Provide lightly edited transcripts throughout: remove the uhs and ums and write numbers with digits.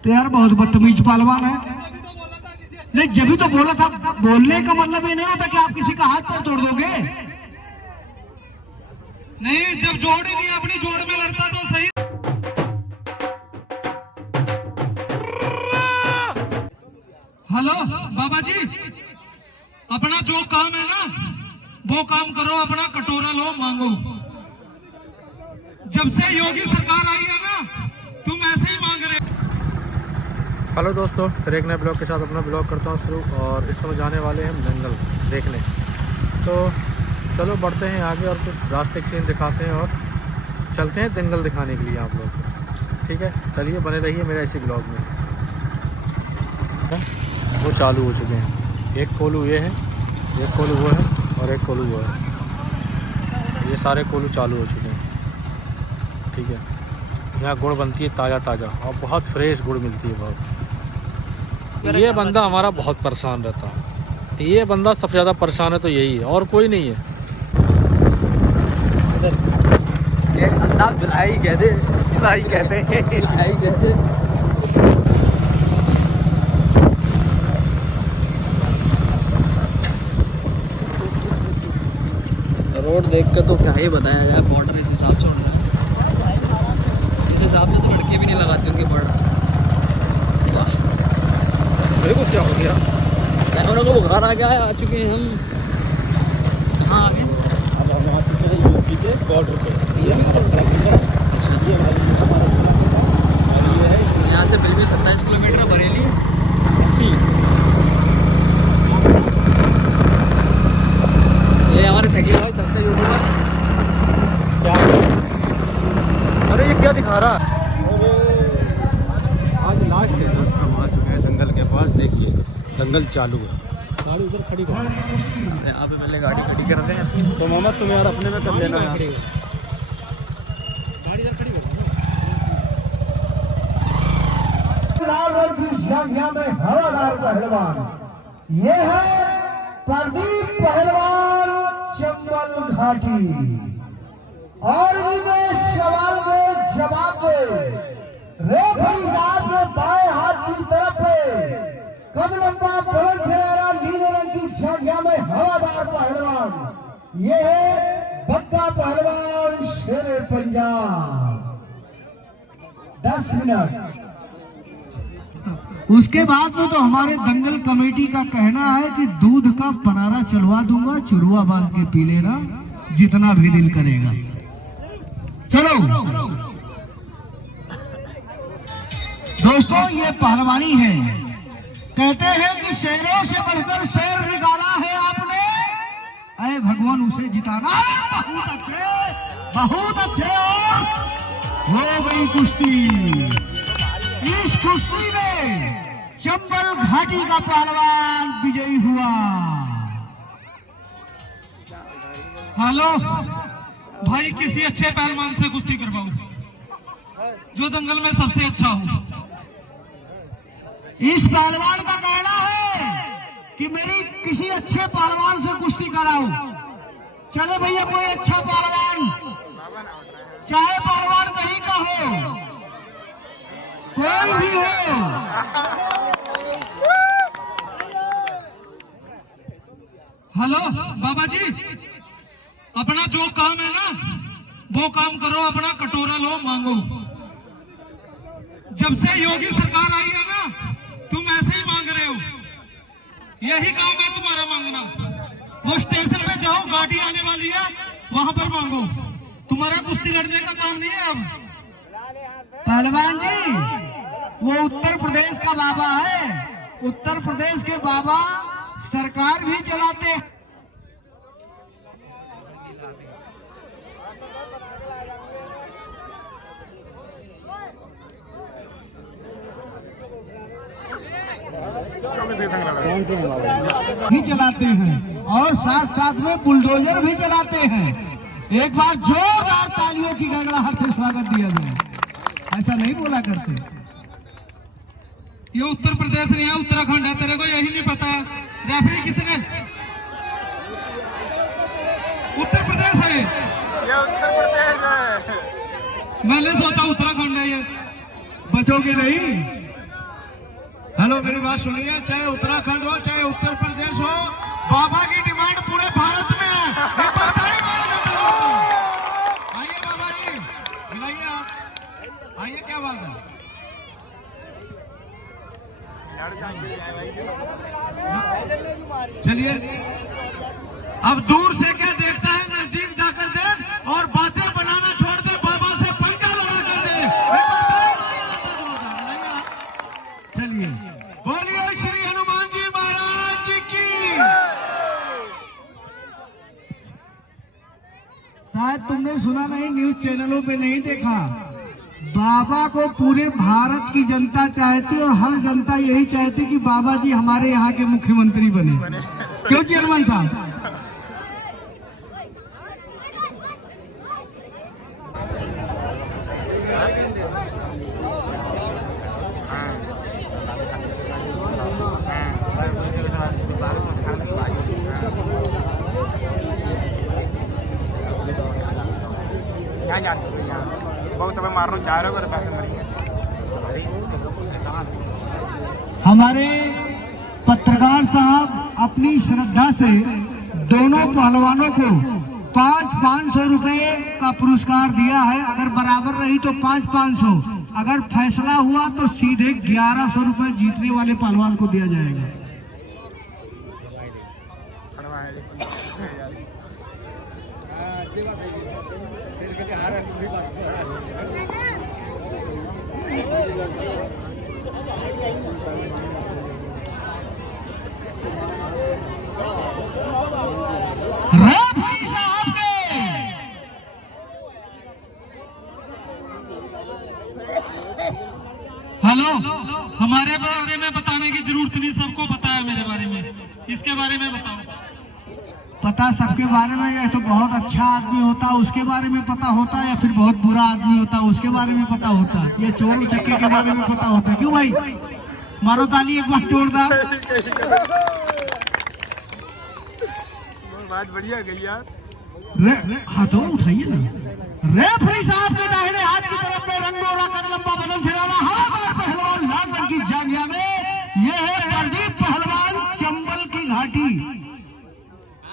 तो यार बहुत बदतमीज पहलवान है। नहीं जब भी तो बोला था, बोलने का मतलब ये नहीं होता कि आप किसी का हाथ पर तोड़ दोगे। नहीं, जब जोड़ ही नहीं अपनी जोड़ में लड़ता तो सही। हेलो बाबा जी, अपना जो काम है ना वो काम करो, अपना कटोरा लो मांगो। जब से योगी सरकार आई है ना तुम ऐसे ही मांग रहे। हेलो दोस्तों, फिर एक नए ब्लॉग के साथ अपना ब्लॉग करता हूँ शुरू। और इस समय जाने वाले हैं दंगल देखने। तो चलो बढ़ते हैं आगे और कुछ रास्ते के सीन दिखाते हैं और चलते हैं दंगल दिखाने के लिए आप लोग को। ठीक है, चलिए बने रहिए मेरे इसी ब्लॉग में। वो चालू हो चुके हैं, एक कोलू ये है, एक कोलू वो है और एक कोलू वो है। ये सारे कोलू चालू हो चुके हैं। ठीक है, यहाँ गुड़ बनती है ताज़ा ताज़ा और बहुत फ्रेश गुड़ मिलती है बहुत। ये बंदा हमारा बहुत परेशान रहता है। ये बंदा सबसे ज़्यादा परेशान है तो यही है और कोई नहीं है। ये अंदाज बिलाई कहते हैं। रोड देख के तो क्या ही बताया जाए, बॉर्डर इस हिसाब से होना है। इस हिसाब से तो लड़के भी नहीं लगाते होंगे बॉर्डर। वाह, मेरे को क्या हो गया? कैमरा को बुखार आ गया है। आ चुके हैं हम, कहाँ आ गए? अब हम आ चुके हैं यूपी के बॉर्डर पे। यहाँ से बिल्कुल 27 किलोमीटर बरेली 80। ये हमारे सही भाई सबका यूट्यूबर क्या? अरे ये क्या दिखा रहा है? आज लास्ट है दोस्त, हम आ चुके हैं दंगल के पास। देखिए दंगल चालू है। गाड़ी उधर खड़ी कर, यहाँ पे पहले गाड़ी खड़ी करते हैं। तो मोहम्मद तुम यार अपने में कर लेना यार। गाड़ी इधर खड़ी कर। लाल रंग की संख्या में हवादार पहलवान ये है प्रदीप पहलवान चंबल घाटी। और विदेश सवाल में जवाब में रेफरी साहब ने बाएं हाथ की तरफ पे कद लंबा बुलंद खिलाड़ा नीले रंग की संख्या में हवादार पहलवान ये है बक्का पहलवान शेरे पंजाब। 10 मिनट। उसके बाद में तो हमारे दंगल कमेटी का कहना है कि दूध का पनारा चढ़वा दूंगा, चुरुआ बांध के पी लेना जितना भी दिल करेगा। चलो दोस्तों, ये पहलवानी है। कहते हैं कि शेरों से बढ़कर शेर निकाला है आपने, अरे भगवान उसे जिताना। बहुत अच्छे और हो गई कुश्ती। इस कुश्ती में चंबल घाटी का पहलवान विजयी हुआ। हेलो भाई, किसी अच्छे पहलवान से कुश्ती करवाओ जो दंगल में सबसे अच्छा हो। इस पहलवान का कहना है कि मेरी किसी अच्छे पहलवान से कुश्ती कराओ। चले भैया, कोई अच्छा पहलवान, चाहे पहलवान कहीं का हो, कोई भी हो। हेलो बाबा जी, अपना जो काम है ना वो काम करो, अपना कटोरा लो मांगो। जब से योगी सरकार आई है ना तुम ऐसे ही मांग रहे हो। यही काम है तुम्हारा मांगना। वो स्टेशन पे जाओ, गाड़ी आने वाली है वहां पर मांगो। तुम्हारा कुश्ती लड़ने का काम नहीं है अब। पहलवान जी, वो उत्तर प्रदेश का बाबा है। उत्तर प्रदेश के बाबा सरकार भी चलाते हैं। भी चलाते हैं और साथ साथ में बुलडोजर भी चलाते हैं। एक बार जोरदार तालियों की गड़गड़ाहट से स्वागत दिया जाए। ऐसा नहीं बोला करते। ये उत्तर प्रदेश नहीं है, उत्तराखंड है। तेरे को यही नहीं पता? रेफरी किसने? उत्तर प्रदेश है। ये उत्तर प्रदेश है। मैंने सोचा उत्तराखंड है ये। बचोगे नहीं। हेलो मेरी बात सुनिए, चाहे उत्तराखंड हो चाहे उत्तर प्रदेश हो, बाबा की डिमांड पूरे भारत में है। एक बार ताली मारो जनता को। आइए बाबा जी, मिलाइए आप, आइए, क्या बात है। चलिए, अब दूर से क्या देखता है, नजदीक जाकर देख और बातें बनाना छोड़ दे, बाबा से पंजा लगा कर दे। चलिए, बोलिए श्री हनुमान जी महाराज की। शायद तुमने सुना नहीं, न्यूज चैनलों पे नहीं देखा, बाबा को पूरे भारत की जनता चाहती और हर जनता यही चाहती कि बाबा जी हमारे यहाँ के मुख्यमंत्री बने। क्यों जी हनुमान साहब? हमारे पत्रकार साहब अपनी श्रद्धा से दोनों पहलवानों को 500 रुपए का पुरस्कार दिया है। अगर बराबर रही तो 500, अगर फैसला हुआ तो सीधे 1100 रुपए जीतने वाले पहलवान को दिया जाएगा। हेलो, हमारे बारे में बताने की जरूरत नहीं, सबको पता है मेरे बारे में। इसके बारे में बताओ। पता सबके बारे में, या तो बहुत अच्छा आदमी होता उसके बारे में पता होता, या फिर बहुत बुरा आदमी होता उसके बारे में पता होता, या चोर चक्के के बारे में पता होता। क्यों भाई, मारो ताली एक बार जोरदार। बात बढ़िया गई यार। हाथों उठाइए ना। रेफरी साहब के दाहिने हाथ की तरफ में रंगोरा का लंबा बदन फिराना हवादार पहलवान लाल रंग की जांघिया में, यह है प्रदीप पहलवान चंबल की घाटी।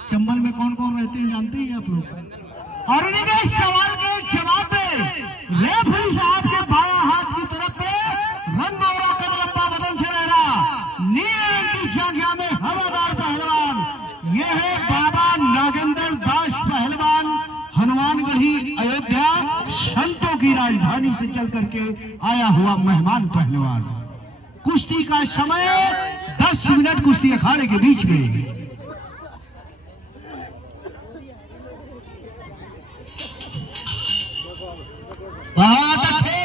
चंबल में कौन कौन रहते हैं जानते हैं आप लोग? और इन्हीं सवाल के जवाब में रेफरी साहब के बायां हाथ की तरफ में रंगोरा का लंबा बदन फिराना नीले रंग की जांघिया में हवादार पहलवान, यह है बाबा नागेंद्र दास पहलवान, हनुमानगढ़ी अयोध्या संतों की राजधानी से चल करके आया हुआ मेहमान पहलवान। कुश्ती का समय 10 मिनट कुश्ती अखाड़े के बीच में। बहुत अच्छे।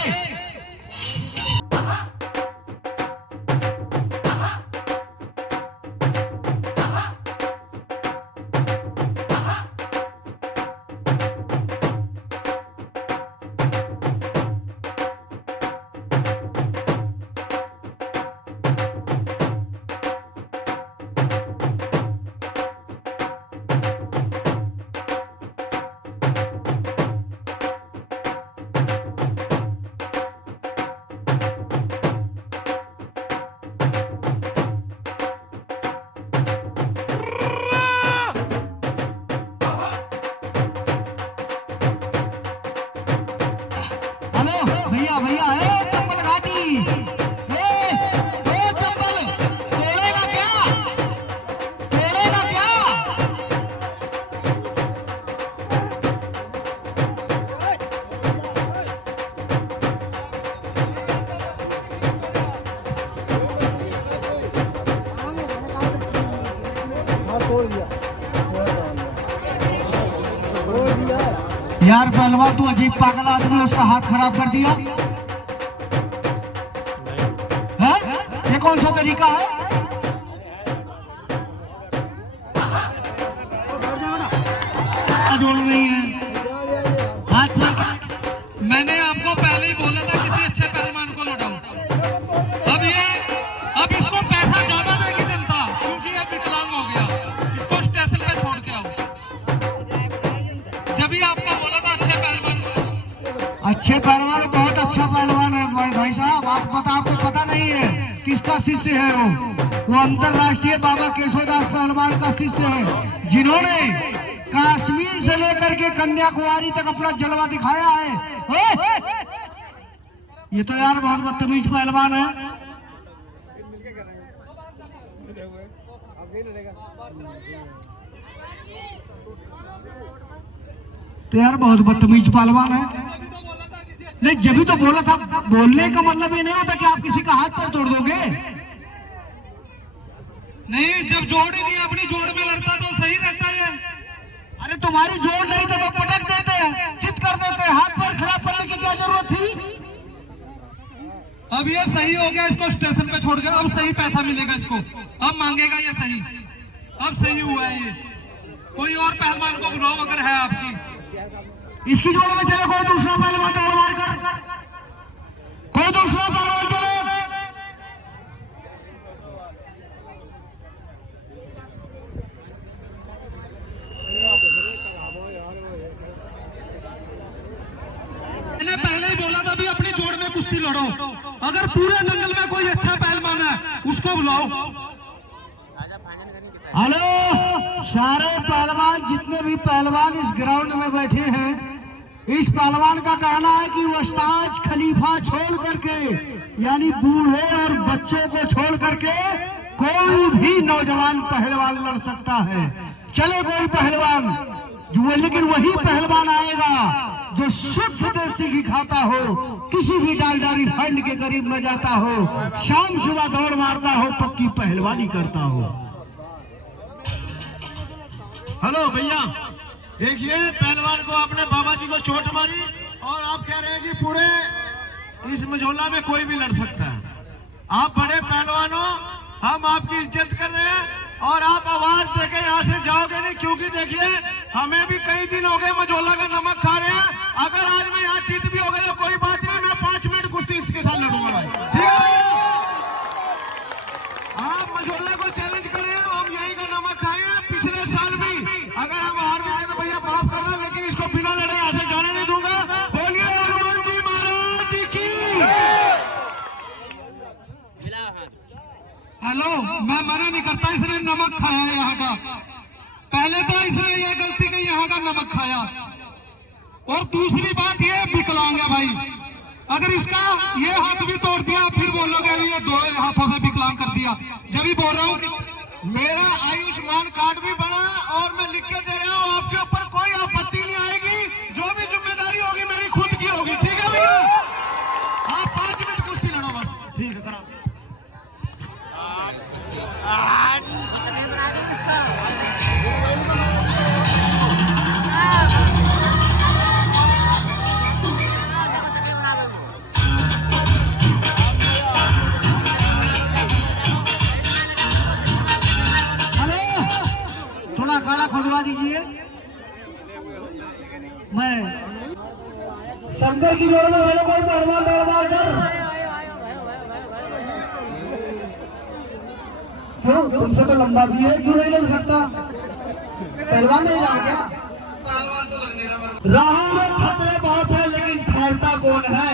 भैया भैया है चंबल घाटी, चंबल तोड़ेगा क्या, तोड़ेगा क्या? यार पहलवान तू अजीब पागल आदमी, उसका हाथ खराब कर दिया है? ये कौन सा तरीका है? जोड़ नहीं है हाथ पर। मैंने आपको पहले ही बोला था किसी अच्छे पहलवान को लौटाओ। अब इसको पैसा ज्यादा देगी जनता, क्योंकि अब विकलांग हो गया। इसको स्टेशन पे छोड़ के आओ। जब भी आपका बोला था अच्छे पहलवान, अच्छे पहलवान आपको पता नहीं है किसका शिष्य है वो अंतरराष्ट्रीय बाबा केशवदास पहलवान का शिष्य है, जिन्होंने कश्मीर से लेकर के कन्याकुमारी तक अपना जलवा दिखाया है। ये तो यार बहुत बदतमीज पहलवान है। तो यार बहुत बदतमीज पहलवान है। नहीं, जब भी तो बोला था, बोलने का मतलब ये नहीं होता कि आप किसी का हाथ पैर तोड़ दोगे। नहीं, जब जोड़ ही नहीं अपनी जोड़ में लड़ता तो सही रहता है। अरे तुम्हारी जोड़ नहीं तो पटक देते हैं, चित कर देते हैं, हाथ पैर खराब करने की क्या जरूरत थी। अब ये सही हो गया, इसको स्टेशन पे छोड़ गया, अब सही पैसा मिलेगा इसको, अब मांगेगा ये सही, अब सही हुआ है। ये कोई और पहलवान को बुलाओ अगर है आपकी। इसकी जोड़ में चले कोई दूसरा पहलवान दौड़ मार कर, कोई दूसरा पहलवान चले। मैंने पहले ही बोला था भी अपनी जोड़ में कुश्ती लड़ो। अगर पूरे दंगल में कोई अच्छा पहलवान है उसको बुलाओ। हेलो, सारे पहलवान, जितने भी पहलवान इस ग्राउंड में बैठे हैं, इस पहलवान का कहना है कि वस्ताज खलीफा छोड़ करके, यानी बूढ़े और बच्चों को छोड़ करके कोई भी नौजवान पहलवान लड़ सकता है। चले कोई पहलवान जो, लेकिन वही पहलवान आएगा जो शुद्ध देसी घी खाता हो, किसी भी डालडा रिफाइंड के करीब में जाता हो, शाम सुबह दौड़ मारता हो, पक्की पहलवानी करता हो। हेलो भैया, देखिए पहलवान को अपने बाबा जी को चोट मारी और आप कह रहे हैं कि पूरे इस मझौला में कोई भी लड़ सकता है। आप बड़े पहलवान हो, हम आपकी इज्जत कर रहे हैं और आप आवाज देके यहाँ से जाओगे नहीं, क्योंकि देखिए हमें भी कई दिन हो गए मझौला का नमक खा रहे हैं। अगर आज मैं यहाँ जीत भी हो गया तो कोई बात नहीं, मैं 5 मिनट कुश्ती इसके साथ लड़ूंगा भाई, ठीक है। आप मझौले को चैलेंज करें, हम यहीं का नमक खाए हैं पिछले साल भी। अगर हम हार भी गए तो भैया माफ करना, लेकिन इसको बिना लड़े यहाँ से जाने नहीं दूंगा। बोलिए हनुमान जी महाराज की। हेलो, मैं मना नहीं करता, इसने नमक खाया है यहाँ का। पहले तो इसने ये गलती की, यहाँ का नमक खाया। और दूसरी बात ये विकलांग है भाई, अगर इसका ये हाथ भी तोड़ दिया फिर बोलोगे ये 2 हाथों से विकलांग कर दिया। जब भी बोल रहा हूँ कि मेरा आयुष्मान कार्ड भी बना और मैं लिख के दे रहा हूँ, आपके ऊपर कोई आपत्ति नहीं आएगी। जो भी जिम्मेदारी होगी मेरी खुद की होगी, ठीक है भैया। आप 5 मिनट कुश्ती लड़ो बस, ठीक है। करा थोड़ा अखाड़ा खुलवा दीजिए। मैं शंकर की जोड़ में मेरे कोई पहलवान दरबार कर। क्यों, तुमसे तो लंबा भी है, क्यों नहीं लड़ सकता? पहलवान नहीं रहा क्या? राहों में खतरे बहुत है लेकिन ठहरता कौन है?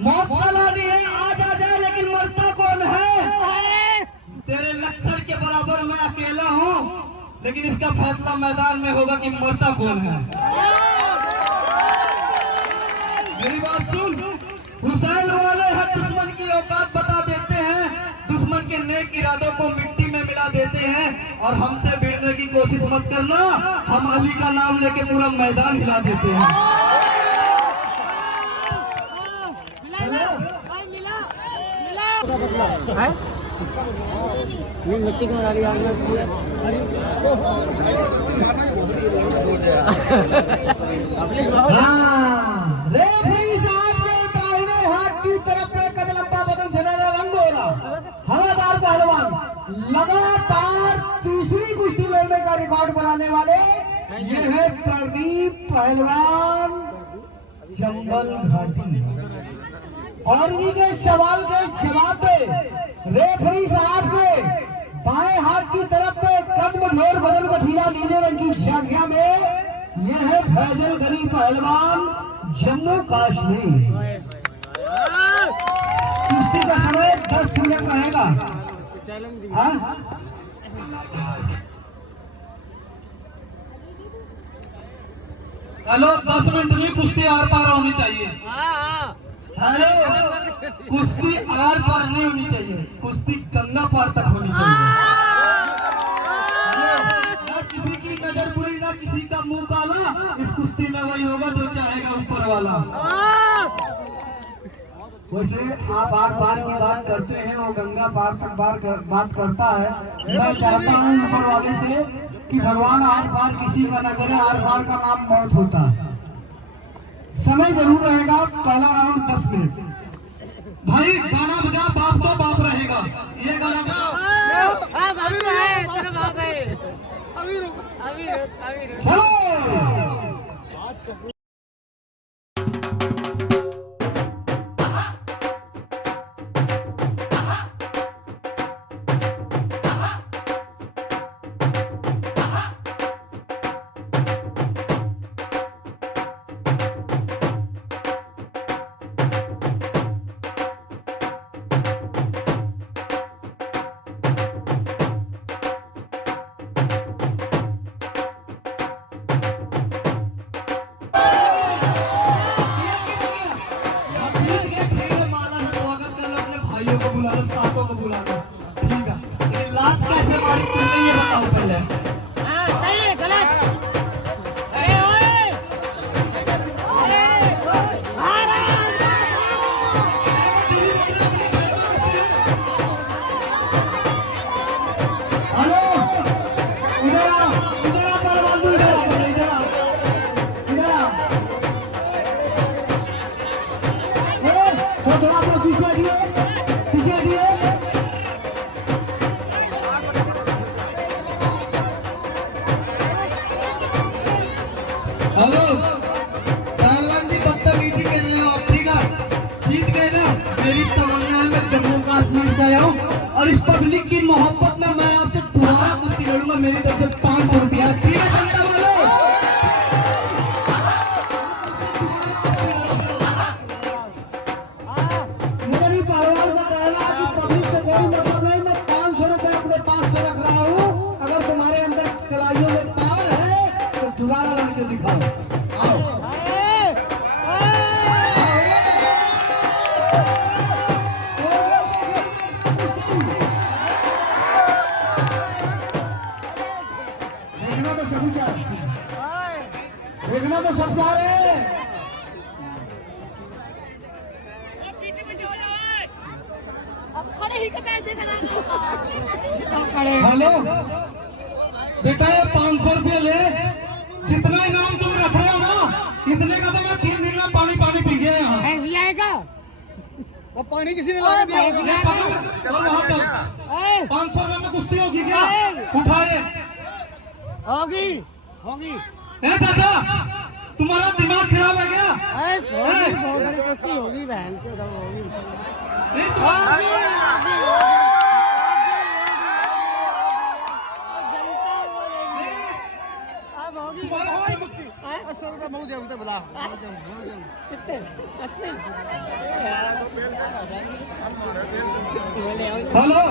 मौत कलानी है, आज आ जाए लेकिन मरता कौन है? तेरे लक्ष्य के बराबर मैं अकेला हूँ, लेकिन इसका फैसला मैदान में होगा कि मरता कौन है। मेरी बात सुन, हुसैन वाले हैं दुश्मन की औकात बता देते हैं, दुश्मन के नेक इरादों को मिट्टी में मिला देते हैं। और हमसे भिड़ने की कोशिश मत करना, हम अली का नाम लेके पूरा मैदान हिला देते हैं। मिट्टी की गाड़ी आ रही रेफरी साहब के दाहिने हाथ की तरफ पे कद लंबा बदन झनारा रंग हो रहा हवादार पहलवान लगातार तीसरी कुश्ती लड़ने का रिकॉर्ड बनाने वाले ये है प्रदीप पहलवान चंबल घाटी। और इन्हीं के सवाल के जवाब पे रेफरी साहब के बाएं हाथ की तरफ पे कद मझोर बदन गठीला नीले रंग की झांकिया में यह है फैजल गनी पहलवान जम्मू कश्मीर। कुश्ती का समय 10 मिनट रहेगा। हाँ? हेलो 10 मिनट में कुश्ती आर पार होनी चाहिए। हेलो, कुश्ती आर पार नहीं होनी चाहिए, कुश्ती गंगा पार तक होनी चाहिए। हेलो, ना किसी की नजर बुरी ना किसी का मुंह काला, इस कुश्ती में वही होगा जो चाहेगा ऊपर वाला। वैसे आप आर पार की बात करते हैं, वो गंगा पार तक बात करता है। मैं चाहता हूँ ऊपर वाले से कि भगवान आर पार किसी का न करे, आर पार का नाम मौत होता है। समय जरूर रहेगा, पहला राउंड 10 मिनट। भाई गाना बजा, बाप तो बाप रहेगा। ये गाना बजाओ। चलो। भाइयों को बुला लो, साथों को बुला लो, ठीक है। लेकिन लात कैसे मारी तुमने ये बताओ पहले। सही है गलत। हेलो, इधर आओ, इधर आओ, पहलवान तू इधर आओ, इधर आओ, इधर आओ। तो थोड़ा अपना पीछे दिए, पीछे दिए। हेलो, पहलवान जी बदतमीजी कर रहे हो आप, ठीक है? जीत गए ना, मेरी तमन्ना है मैं जम्मू कश्मीर से आया हूँ और इस पब्लिक की मोहब्बत में मैं आपसे दोबारा कुश्ती लड़ूंगा। मेरी तरफ से 500 रुपया, ठीक है जनता वालों? मेरे भी पहलवान का कहना है कि पब्लिक से कोई मतलब नहीं, मैं 500 रुपये अपने पास से रख रहा हूँ। अगर तुम्हारे अंदर कलाइयों में पार है तो दोबारा लड़के दिखाओ। आओ। देखना तो सभी चाह रहे हैं, देखना तो सब चाह रहे हैं। हेलो बेटा, ये 500 रुपये ले, जितना इनाम तुम रख रहे हो ना, इतने का तो मैं 3 दिन में पानी पी गया यहाँ। वो पानी किसी ने ला दिया होगा। ये पकड़ और वहाँ चल। 500 रुपये में कुश्ती होगी क्या? उठाए। होगी होगी। ए चाचा, तुम्हारा दिमाग खराब है क्या? बहुत बड़ी कुश्ती होगी बहन के, होगी। नहीं, तुम्हारा- हेलो,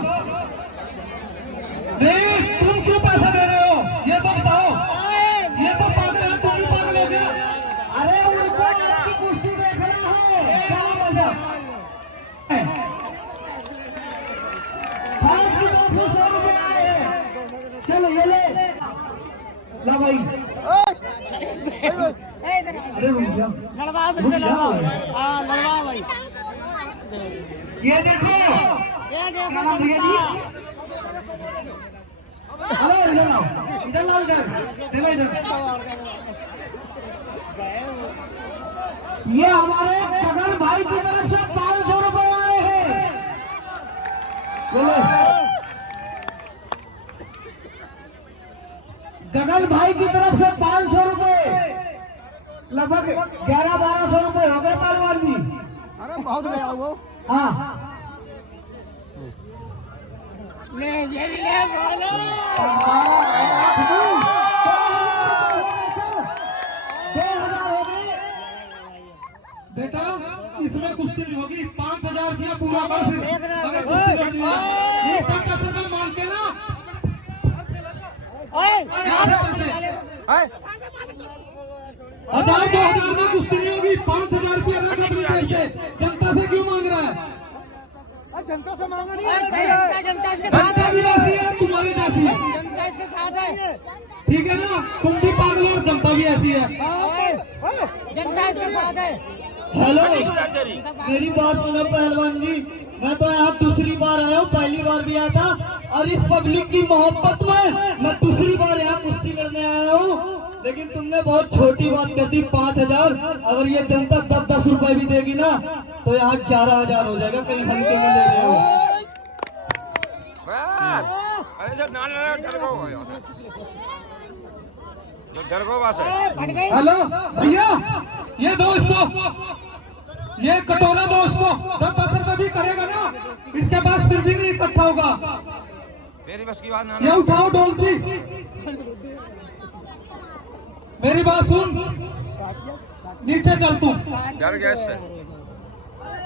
नहीं तुम क्यों पैसा दे रहे हो ये तो बताओ। ये तो पागल है, तुम भी पागल हो गया। अरे उनको आपकी कुश्ती देखना है, क्या मजा। 100 रुपए आए हैं, चलो ये ले ला भाई। अरे रुक जा, लड़वा भाई। ये देखो, क्या नाम भैया जी? हेलो, इधर लाओ, इधर लाओ, इधर देखो, इधर। ये हमारे गगन भाई की तरफ से 500 रुपए आए हैं। बोलो, गगन भाई की तरफ से 500 रुपए, लगभग 1100-1200 रुपए हो गए पहलवान जी। अरे बहुत गया वो। हाँ, ये भी ले बोलो। 2000 हो गए बेटा, इसमें कुश्ती नहीं होगी। 5000 रुपया पूरा कर फिर अगर कुश्ती लड़नी है ये 10 रुपए मांग के ना पैसे 1000-2000 में कुश्ती नहीं होगी 5000 रुपया रख अपनी जेब से जनता से क्यों मांग रहा है जनता से मांगा नहीं है जनता भी ऐसी है तुम्हारी जैसी है जनता इसके साथ है ठीक है ना तुम भी पागल हो और जनता भी ऐसी है जनता इसके साथ है हेलो, मेरी बात सुनो पहलवान जी। मैं तो यहाँ दूसरी बार आया हूँ, पहली बार भी आया था और इस पब्लिक की मोहब्बत में मैं दूसरी बार यहाँ कुश्ती करने आया हूँ। लेकिन तुमने बहुत छोटी बात कर दी 5000। अगर ये जनता 10-10 रुपए भी देगी ना तो यहाँ 11000 हो जाएगा। कहीं हल्के में ले रहे हो। हेलो भैया ये दो इसको ये कटोरा दो इसको 10-10 रुपए भी करेगा ना इसके पास फिर भी नहीं इकट्ठा होगा तेरी बस की बात ना ये उठाओ डोलची मेरी बात सुन नीचे चल तू डर गया इससे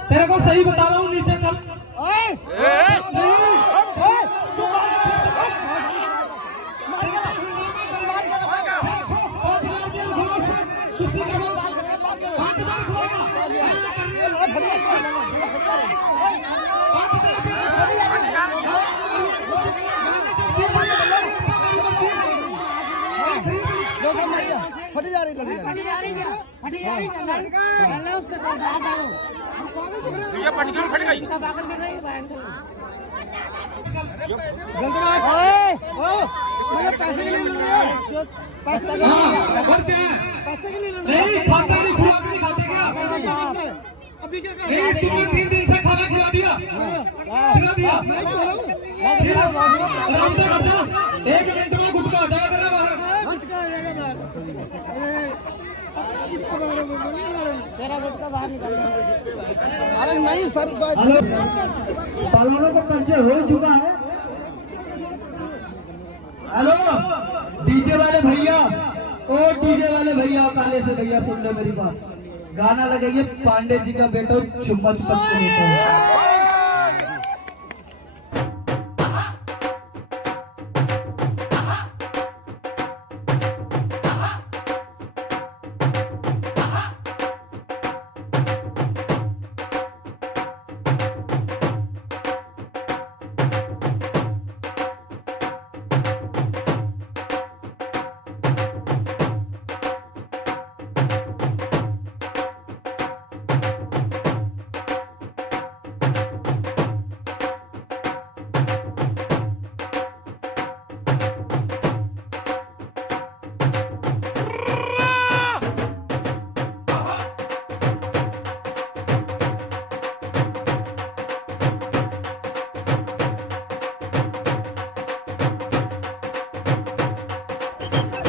तेरे को सही बता रहा हूँ नीचे चल फटी जा रही तुझे पटकन फट गई पैसे के लिए पैसे के लिए नहीं खाता नहीं खुराक नहीं खाते क्या अभी क्या नहीं तुमने 3 दिन से खाना खिला दिया फिर आराम से कर जा 1 मिनट में गुटका हटा कर बाहर तेरा गुटका बाहर निकल अरे नहीं सर हेलो, पहलवानों का परिचय हो चुका है। हेलो डीजे वाले भैया, ओ डीजे वाले भैया, काले से भैया सुन ले मेरी बात। गाना लगाइए पांडे जी का बेटो चुम्मा चुपक के लेते हैं।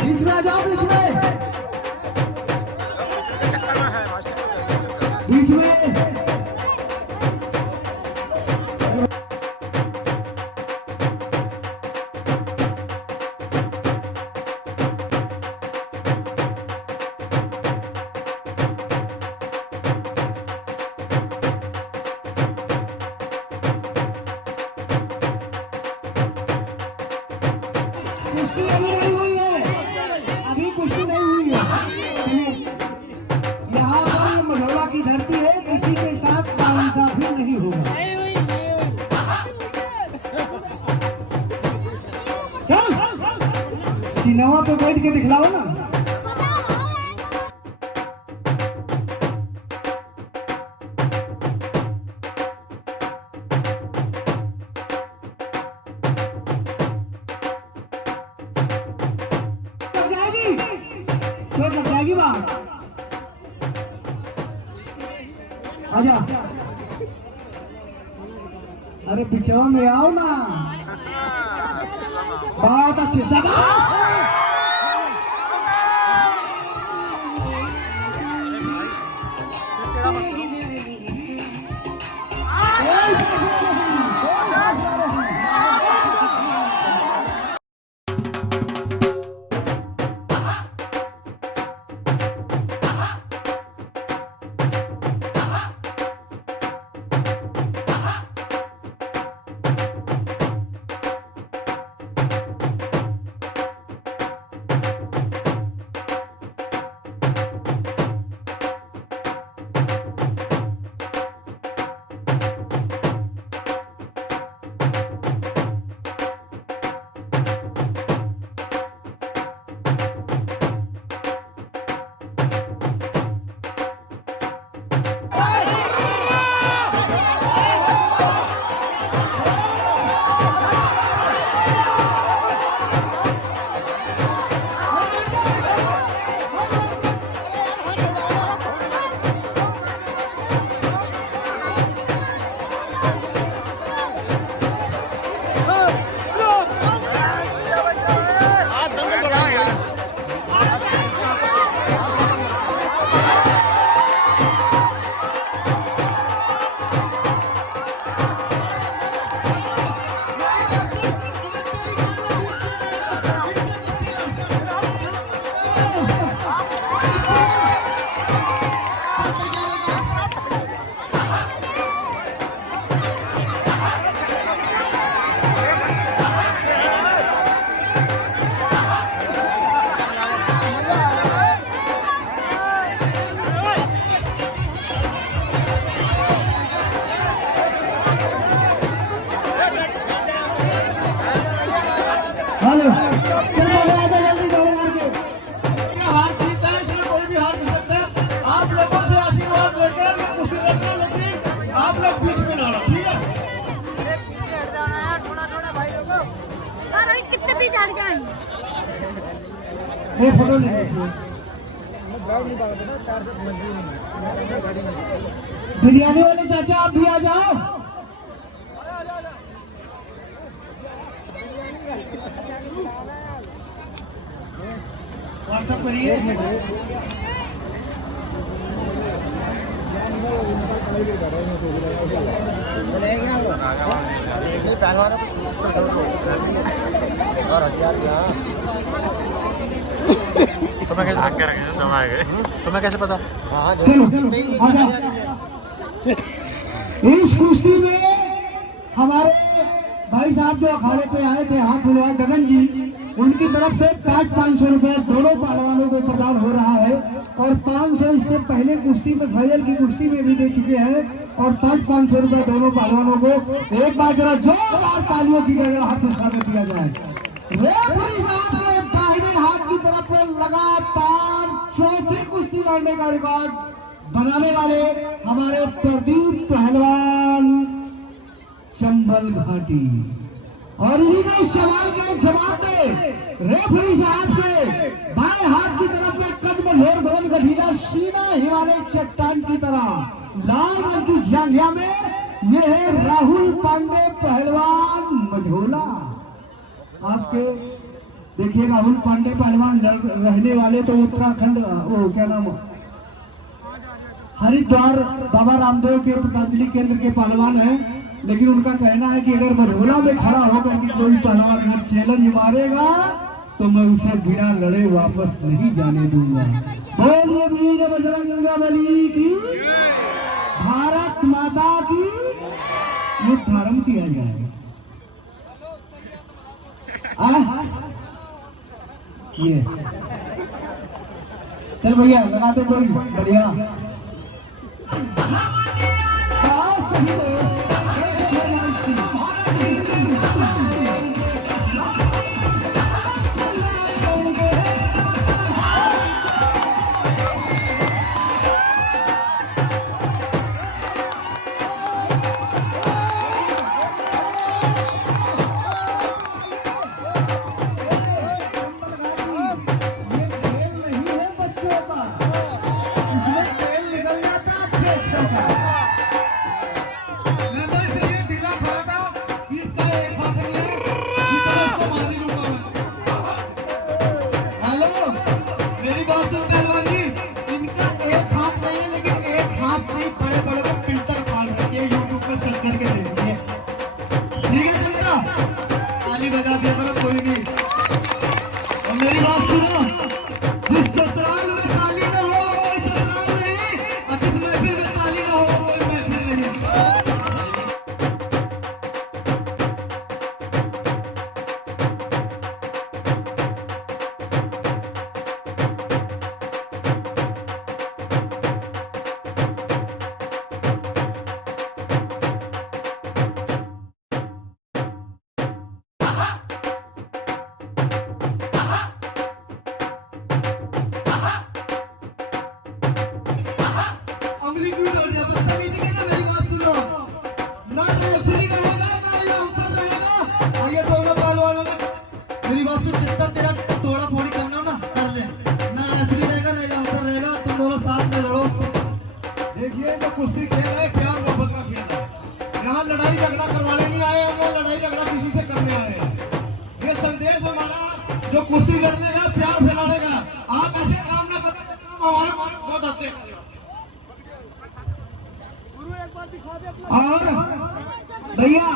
बीच में आ जाओ, बीच में बीच में कुश्ती अभी नहीं हुई है, अभी कुश्ती नहीं हुई है। यहाँ पर मझौला की धरती है, किसी के साथ नाइंसाफी नहीं होगा। चल सिनेमा पे बैठ के दिखलाओ ना। चोट लग जाएगी बात। आजा, अरे पिछवा में आओ ना। बहुत अच्छे लड़ गए ये फोटो ले लीजिए। बिरयानी वाले चाचा आप भी आ जाओ। व्हाट्सएप करिए। पहलवानों को और हथियार तुम्हें कैसे आगे रखे तुम आए तुम्हें कैसे पता? चलो आ जाओ। इस कुश्ती में हमारे भाई साहब जो अखाड़े पे आए थे हाथ धुलवाए गगन जी, उनकी तरफ से 500 रुपए दोनों पहलवानों को प्रदान हो रहा है और 500 इससे पहले कुश्ती में फैजल की कुश्ती में भी दे चुके हैं और 500 रुपए दोनों पहलवानों को। एक बार जरा जोरदार तालियों की जगह हाथ उठा कर दिया जाए। रेफरी साहब के दाहिने हाथ की तरफ लगातार चौथी कुश्ती लड़ने का रिकॉर्ड बनाने वाले हमारे प्रदीप पहलवान चंबल घाटी और इन्हीं का इस सवाल का एक जवाब दे रेफरी साहब के बाएं हाथ की तरफ में कद में घोर बदन गठीला सीना हिमालय चट्टान की तरह लाल रंग की जांघिया में ये है राहुल पांडे पहलवान मझोला। आपके देखिए राहुल पांडे पहलवान रहने वाले तो उत्तराखंड वो क्या नाम हरिद्वार बाबा रामदेव के पतंजलि केंद्र के पहलवान हैं, लेकिन उनका कहना है कि अगर मझोला में खड़ा होकर कि कोई पहलवान अगर चैलेंज मारेगा तो मैं उसे बिना लड़े वापस नहीं जाने दूंगा। बोलिए वीर बजरंगबली की, भारत माता की। युद्ध आरंभ किया जाए। ये चल भैया लगाते कोई बढ़िया। देखिए जो कुश्ती खेल रहे प्यार मोहब्बत का खेल है। यहाँ लड़ाई झगड़ा करवाने नहीं आए, वो लड़ाई झगड़ा किसी से करने आए हैं। ये संदेश हमारा जो कुश्ती लड़ने का प्यार फैलाने का। आप ऐसे काम ना करते बहुत आते हैं। और भैया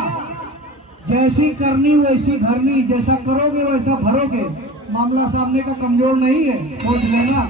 जैसी करनी वैसी भरनी, जैसा करोगे वैसा भरोगे। मामला सामने का कमजोर नहीं है, सोच लेना।